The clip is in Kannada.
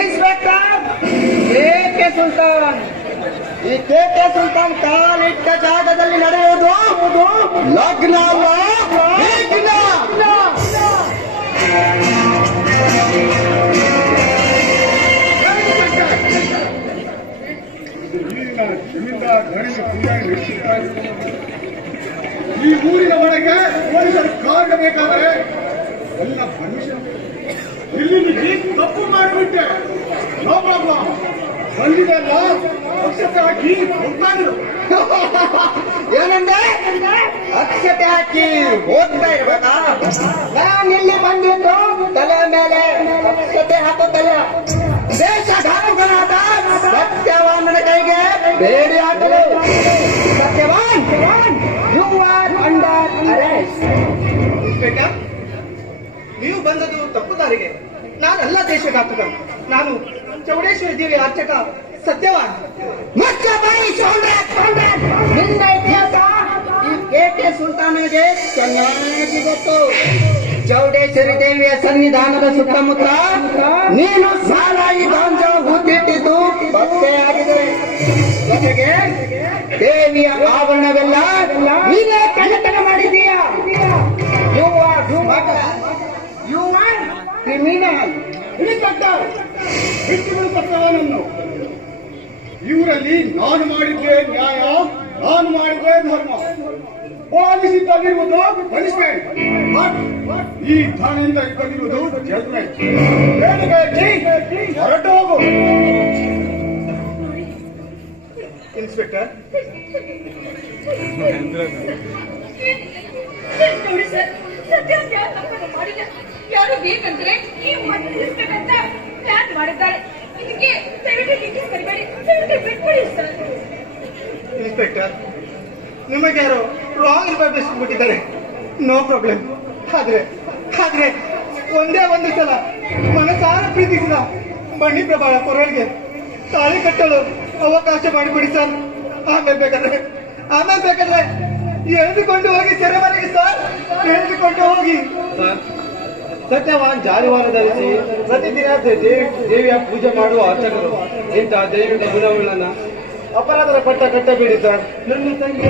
ಇನ್ಸ್ಪೆಕ್ಟರ್ ಕೆ ಸುಲ್ತಾನ್, ಈ ಕೆ ಸುಲ್ತಾನ್ ಕಾಲಿಟ್ಟ ಜಾಗದಲ್ಲಿ ನಡೆಯುವುದು ಲಗ್ನ ಅಲ್ಲ, ವಿಘ್ನ. ಈ ಊರಿನ ಒಳಗೆ ಪೊಲೀಸರು ಕಾರಣ ಬೇಕಾದರೆ ಎಲ್ಲ ಪರ್ಮಿಷನ್. ಇಲ್ಲಿ ನೀನು ತಪ್ಪು ಮಾಡಿಬಿಟ್ಟೆ, ನೋ ಪ್ರಾಬ್ಲಮ್. ಬಂದಿದೆಲ್ಲ ಅಕ್ಷತೆ ಹಾಕಿ ಹೋಗ್ತಾಯಿರು. ಏನಂದ್ರೆ ಅಕ್ಷತೆ ಹಾಕಿ ಹೋಗ್ತಾ ಇರ್ಬೇಕಾ? ನಾನಿಲ್ಲಿ ಬಂದಿದ್ದು ತಲೆ ಮೇಲೆ ಅಕ್ಷತೆ ಹಾಕುತ್ತಲ್ಲ, ದೇಶಘಾತುಕನಾದ ಸತ್ಯವಾನನ ಕೈಗೆ ಬೇಡಿ ಹಾಕಲು. Satyavan, you are under arrest. Inspector, ನೀವು ಬಂದದ್ದು ತಪ್ಪು ದಾರಿಗೆ. ನಾನಲ್ಲ ದೇಶಘಾತುಕ, ನಾನು ಚೌಡೇಶ್ವರಿ ದೇವಿ ಅರ್ಚಕ ಸತ್ಯವಾನ್. ನಿನ್ನ ಇತಿಹಾಸ ಈ ಕೆ ಸುಲ್ತಾನಿಗೆ ಚೆನ್ನಾಗಿ ಗೊತ್ತು. ಚೌಡೇಶ್ವರಿ ದೇವಿಯ ಸನ್ನಿಧಾನದ ಸುತ್ತಮುತ್ತ ನೀನು ಸಾಲಾಗಿ ಗಾಂಜಾ ಹೂತಿಟ್ಟಿದ್ದು ಪತ್ತೆಯಾಗಿದೆ. ಜೊತೆಗೆ ದೇವಿಯ ಆವರಣವೆಲ್ಲ ನೀನೇ ಕಳ್ಳತನ ಮಾಡಿದೀಯಾ. You are criminal. ಬಿಟ್ಟುಬಿಡು ಸತ್ಯವಾನನ್ನು. ಇವರಲ್ಲಿ ನಾನು ಮಾಡಿದ್ದೆ ನ್ಯಾಯ, ನಾನು ಮಾಡಿದ್ದೆ ಧರ್ಮ. ಪಾಲಿಸಿದ್ದಲ್ಲಿರುವುದು ಪನಿಷ್ಮೆಂಟ್, ಈ ಠಾಣೆಯಿಂದ ಬಂದಿರುವುದು ಜಡ್ಜ್ಮೆಂಟ್. ಹೊರಟು ಹೋಗು. ಇನ್ಸ್ಪೆಕ್ಟರ್, ನೋಡಿ ಸರ್, ಸತ್ಯಾಂಶ ತಪ್ಪನ್ನು ಮಾಡಿಲ್ಲ. ಯಾರು ಬೇಕಂದ್ರೆ ಈ ಮಟ್ಟಿರ್ತಕ್ಕಂತ ಪ್ಲಾನ್ ಮಾಡಿದ್ದಾರೆ. ಇದಕ್ಕೆ ದಯವಿಟ್ಟು ಟೀಚರ್ ಬರಬೇಡಿ, ದಯವಿಟ್ಟು ಬಿಟ್ಬಿಡಿ ಸರ್. ಇನ್ಸ್ಪೆಕ್ಟರ್, ನಿಮಗೆ ಯಾರೋ ರಾಂಗ್ ಇನ್ಫಾರ್ಮೇಶನ್ ಕೊಟ್ಟಿದ್ದಾರೆ, ನೋ ಪ್ರಾಬ್ಲಮ್. ಆದ್ರೆ ಒಂದೇ ಒಂದು ಸಲ ಮನಸಾರ ಪ್ರೀತಿಸಿದ ಬನ್ನಿ ಪ್ರಭಾಳ ಕೊರಳಿಗೆ ತಾಳಿ ಕಟ್ಟಲು ಅವಕಾಶ ಮಾಡಿಕೊಡಿ ಸರ್. ಆಮೇಲೆ ಬೇಕಾದ್ರೆ ಎಳೆದುಕೊಂಡು ಹೋಗಿ ಸೆರೆಮನೆಗೆ ಸರ್, ಎಳೆದುಕೊಂಡು ಹೋಗಿ. ಸತ್ಯವಾನ್ ಜಾನುವಾರು ಧರಿಸಿ ಪ್ರತಿದಿನ ದೇವಿಯ ಪೂಜೆ ಮಾಡುವ ಅರ್ಚಕರು. ಇಂತಹ ದೈವಿಕ ಗುಣವುಳ್ಳನ್ನ ಅಪರಾಧದ ಪಟ್ಟ ಕಟ್ಟಬೇಡಿ ಸರ್. ನನ್ನ ತಂಗಿ